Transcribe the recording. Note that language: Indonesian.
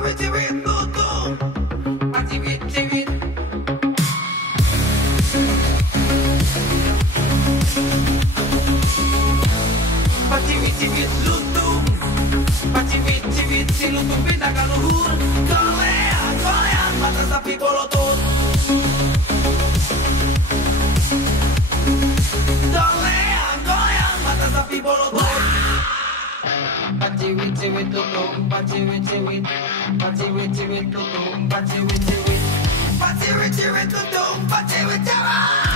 paciwit ciwit lutung, paciwit ciwit. Paciwit ciwit lutung, paciwit ciwit si lutung pindah ke luhur. Goleang goleang mata sapi bolotot. Goleang goleang mata sapi bolotot. Paciwit ciwit lutung, paciwit ciwit, paciwit ciwit lutung, paciwit ciwit, paciwit ciwit lutung, paciwit ciwit.